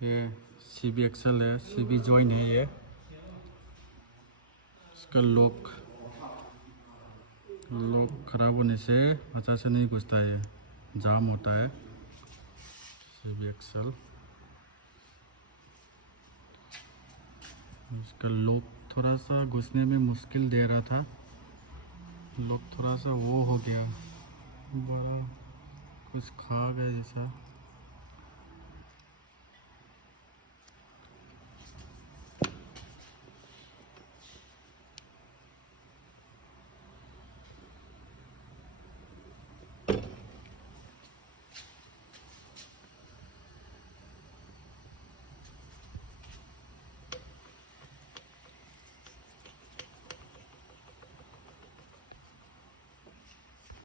ये CB axle है, CB join है ये। इसका लॉक खराब होने से अच्छा से नहीं घुसता है, जाम होता है। CB एक्सल इसका लॉक थोड़ा सा घुसने में मुश्किल दे रहा था, लॉक थोड़ा सा वो हो गया, बड़ा कुछ खा गया जैसा।